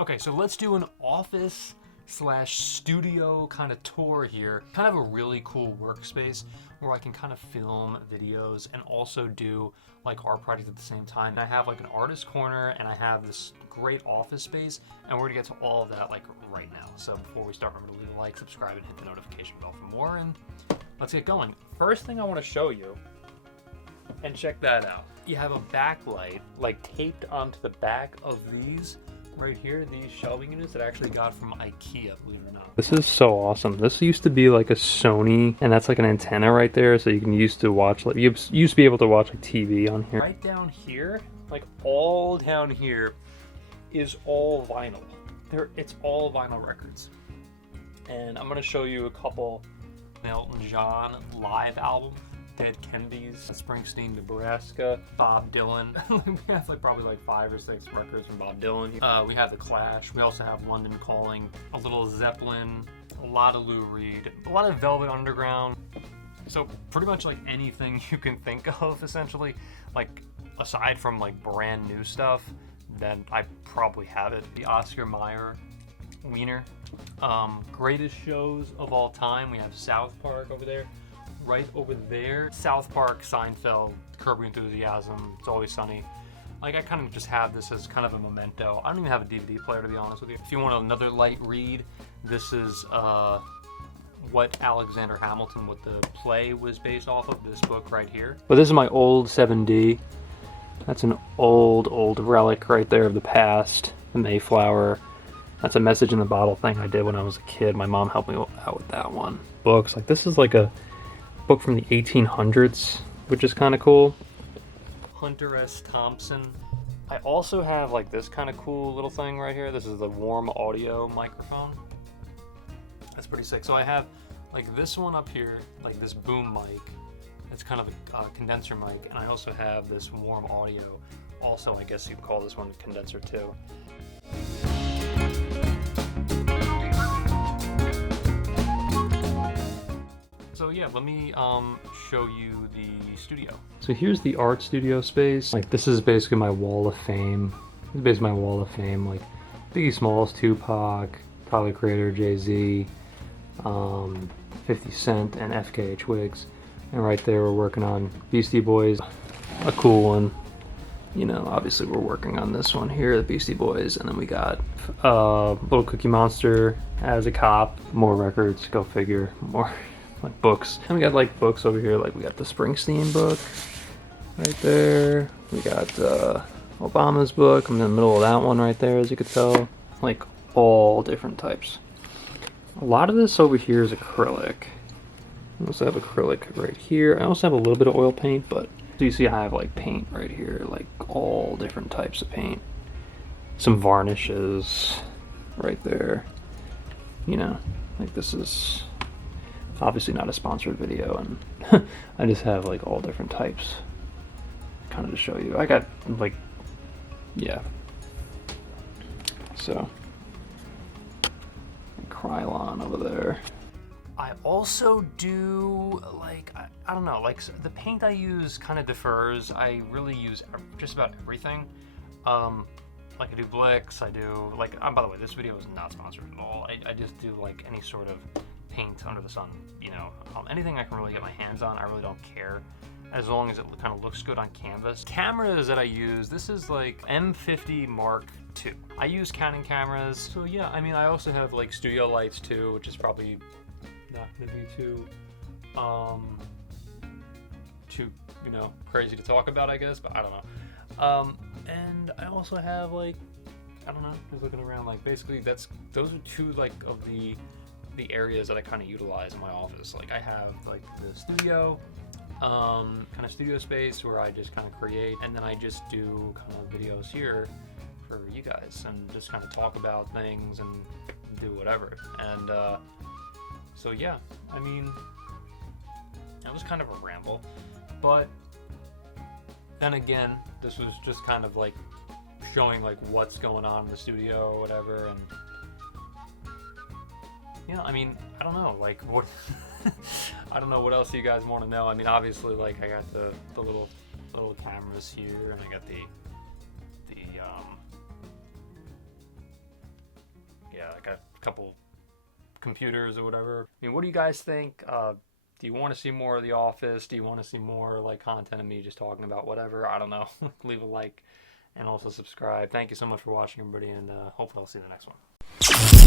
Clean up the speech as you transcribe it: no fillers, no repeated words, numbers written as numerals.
Okay, so let's do an office slash studio kind of tour here. Kind of a really cool workspace where I can kind of film videos and also do like art projects at the same time. And I have like an artist corner and I have this great office space, and we're gonna get to all of that like right now. So before we start, remember to leave a like, subscribe, and hit the notification bell for more, and let's get going. First thing I wanna show you, and check that out. You have a backlight like taped onto the back of these right here, these shelving units that I actually got from IKEA, believe it or not. This is so awesome. This used to be like a Sony, and that's like an antenna right there, so you can used to watch, like you used to be able to watch like TV on here. Right down here, like all down here, is all vinyl. It's all vinyl records. And I'm gonna show you a couple Elton John live album. Dead Kennedys, Springsteen, Nebraska, Bob Dylan. We have like probably like 5 or 6 records from Bob Dylan. We have The Clash. We also have London Calling, a little Zeppelin, a lot of Lou Reed, a lot of Velvet Underground. So pretty much like anything you can think of, essentially. Like aside from like brand new stuff, then I probably have it. The Oscar Mayer Wiener. Greatest shows of all time. We have South Park over there. Right over there, South Park, Seinfeld, Curb Your Enthusiasm, It's Always Sunny. Like I kind of just have this as kind of a memento. I don't even have a DVD player, to be honest with you. If you want another light read, this is what Alexander Hamilton, what the play was based off of, this book right here. But this is my old 7D. That's an old relic right there of the past, the Mayflower. That's a message in the bottle thing I did when I was a kid. My mom helped me out with that one. Books, like this is like a book from the 1800s, which is kind of cool. Hunter S. Thompson. I also have like this kind of cool little thing right here. This is the Warm Audio microphone. That's pretty sick. So I have like this one up here, like this boom mic. It's kind of a condenser mic, and I also have this Warm Audio. Also, I guess you could call this one a condenser too. So yeah, let me show you the studio. So here's the art studio space. Like this is basically my wall of fame. This is basically my wall of fame. Like Biggie Smalls, Tupac, Tyler Creator, Jay-Z, 50 Cent, and FKA Twigs. And right there we're working on Beastie Boys, a cool one. You know, obviously we're working on this one here, the Beastie Boys, and then we got Little Cookie Monster, As a Cop, more records, go figure, more like books. And we got like books over here, like we got the Springsteen book right there. We got Obama's book. I'm in the middle of that one right there, as you could tell. Like all different types. A lot of this over here is acrylic. I also have acrylic right here. I also have a little bit of oil paint, but so you see I have like paint right here, like all different types of paint. Some varnishes right there. You know, like this is obviously not a sponsored video, and I just have like all different types kind of to show you. I got like, yeah. So, Krylon over there. I also do like, I don't know, like the paint I use kind of differs. I really use just about everything. Like I do Blix, I do like, by the way, this video is not sponsored at all. I just do like any sort of paint under the sun, you know, anything I can really get my hands on. I really don't care as long as it kind of looks good on canvas. Cameras that I use, this is like M50 Mark II. I use Canon cameras. So yeah, I mean, I also have like studio lights too, which is probably not gonna be too, you know, crazy to talk about, I guess, but I don't know. And I also have like, I don't know, just looking around, like basically those are two like of the areas that I kind of utilize in my office. Like I have like the studio, kind of studio space where I just kind of create, and then I just do kind of videos here for you guys and just kind of talk about things and do whatever. And so yeah, I mean, that was kind of a ramble, but then again, this was just kind of like showing like what's going on in the studio or whatever. And yeah, I mean, I don't know, like what I don't know what else you guys want to know. I mean, obviously, like I got the little cameras here, and I got the yeah, like a couple computers or whatever. I mean, what do you guys think? Do you want to see more of The Office? Do you want to see more like content of me just talking about whatever? I don't know. Leave a like and also subscribe. Thank you so much for watching, everybody, and hopefully I'll see you in the next one.